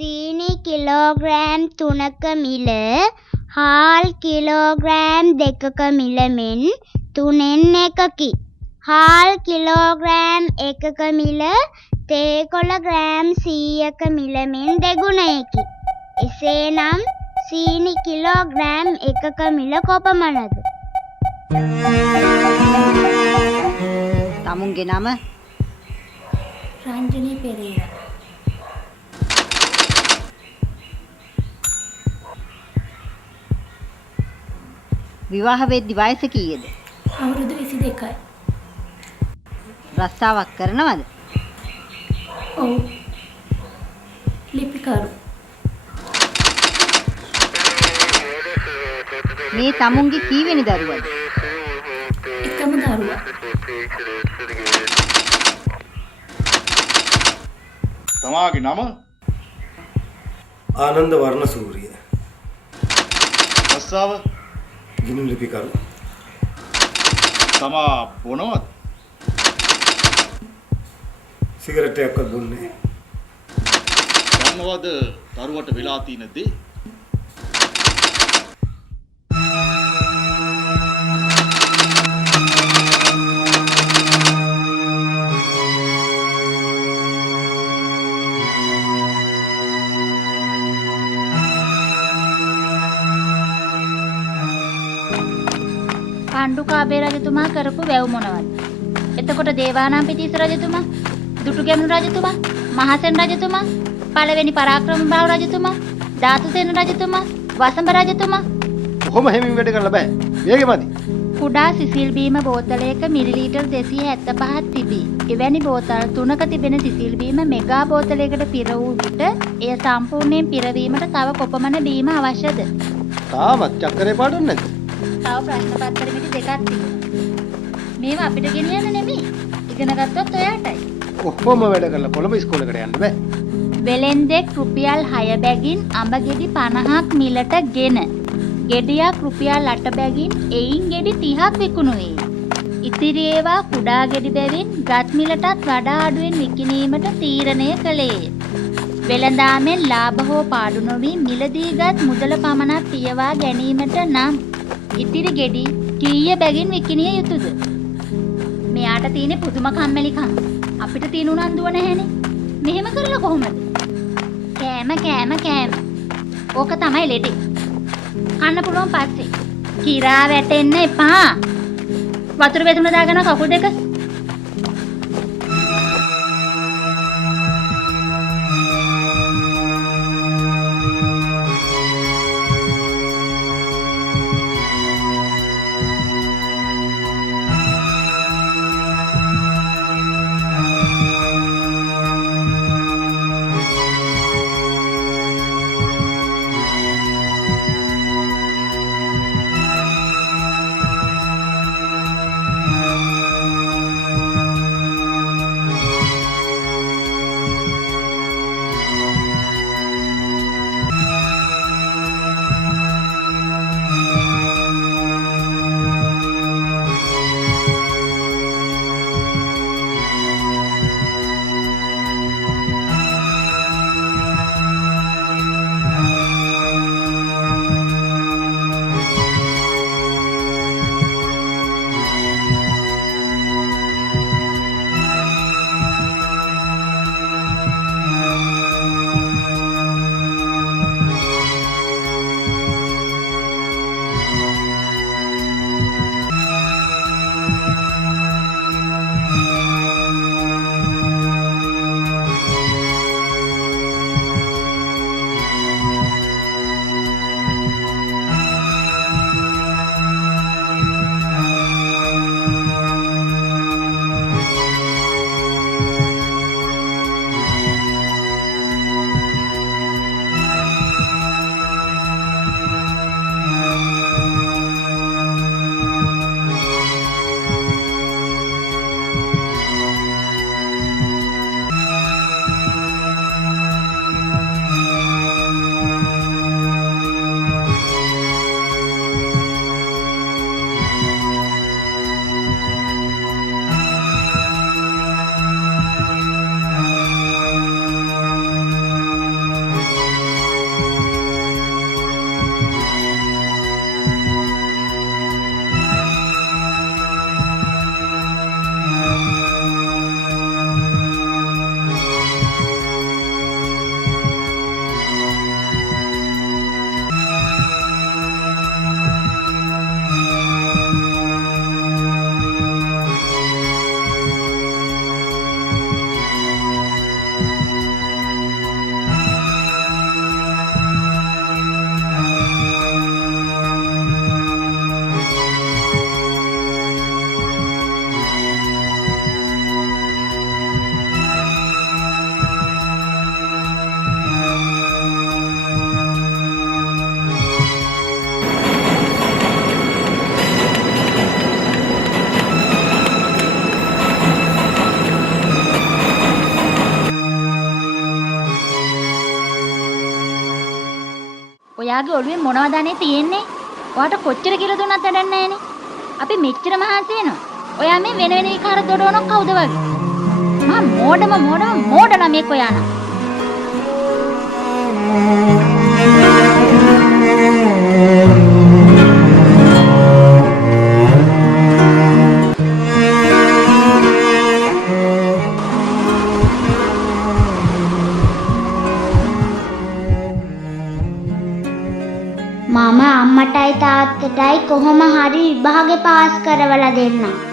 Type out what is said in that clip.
සීනි කිලෝග්‍රෑම් 3ක මිල හාල් කිලෝග්‍රෑම් 2ක මිල මෙන් තුනෙන් එකකි. හාල් කිලෝග්‍රෑම් 1ක මිල තේකොළ ග්‍රෑම් 100ක මිල මෙන් දෙගුණයකි. එසේනම් සීනි කිලෝග්‍රෑම් 1ක මිල කොපමණද? තමුන්ගේ නම රංජනී පෙරේරා. විවාහ වෙද්දි වයස කීයද? අවුරුදු 22යි. රස්සාවක් කරනවද? ඔව්. ලිපිකරු. මේ තමුන්ගේ කීවෙනි දරුවද? එකම දරුවා. තමාගේ නම? ආනන්ද වර්ණසූරිය. රස්සාව? ගිනි ලිපිකරු. තමා බොනවද? සිගරට් එකක්වත් බොන්නේ නැහැ. දන්නවද දරුවට වෙලා තියෙන දේ? පාණ්ඩුකාභය රජතුමා කරපු වැව් මොනවද? එතකොට දේවානම්පියතිස්ස රජතුමා, දුටුගැමුණු රජතුමා, මහසෙන් රජතුමා, පළවෙනි පරාක්‍රමබාහු රජතුමා, ධාතුසේන රජතුමා, වසඹ රජතුමා. කොහොම හැමින් වැඩ කරලා බෑ. වේගෙමදි. කුඩා සිසිල් බීම බෝතලයක මිලිලීටර් 275ක් තිබේ. එවැනි බෝතල් 3ක තිබෙන සිසිල් බීම මෙගා බෝතලයකට පිර වූ විට එය සම්පූර්ණයෙන් පිරවීමට තව කොපමණ බීම අවශ්‍යද? තාමත් චක්කරේ පාඩම් නැද්ද? තව ප්‍රශ්න පත්‍ර මිටි දෙකක් තිබෙනවා. මේවා අපිට ගෙනියන්න නෙමෙයි. ඉගෙන ගත්තොත් ඔයාටයි. කොහොම වැඩ කරලා කොළඹ ඉස්කෝලේකට යන්න බෑ. වෙලෙන්දෙක් රුපියල් 6 බැගින් අඹ ගෙඩි 50ක් මිලට ගෙන ගෙඩියක් රුපියල් 8 බැගින් එයින් ගෙඩි 30ක් විකුණුවේ. ඉතිරි ඒවා කුඩා ගෙඩි බැවින් ගත් මිලටත් වඩා අඩුවෙන් විකිණීමට තීරණය කළේය. වෙළඳාමෙන් ලාභ හෝ පාඩු නොවි මිලදීගත් මුදල පමණක් පියවා ගැනීමට නම් ඉතිරි ගෙඩි කීය බැගින් විකිණිය යුතුද? මෙයාට තියෙන පුදුම කම්මැලිකම්. අපිට තියෙන උනන්දුව නැහැනේ. මෙහෙම කරලා කොහොමද? කෑම කෑම කෑම. ඕක තමයි ලෙඩේ. කන්න පුළුවන් පස්සේ. කිරා වැටෙන්න එපා. වතුර බෙදම දාගෙන කකුල් දෙක. ඔයාගේ ඔළුවේ මොනවද අනේ තියෙන්නේ? ඔයාට කොච්චර කියලා දුන්නත් වැඩක් නැහැනේ. අපි මෙච්චර මහන්සි වෙනවා. ඔයා මේ වෙන වෙන විකාර දොඩවනක් කවුද වගේ? මම මෝඩ ළමෙක් ඔයා නම්. මම අම්මටයි තාත්තටයි කොහොම හරි විභාගේ පාස් කරවලා දෙන්නම්.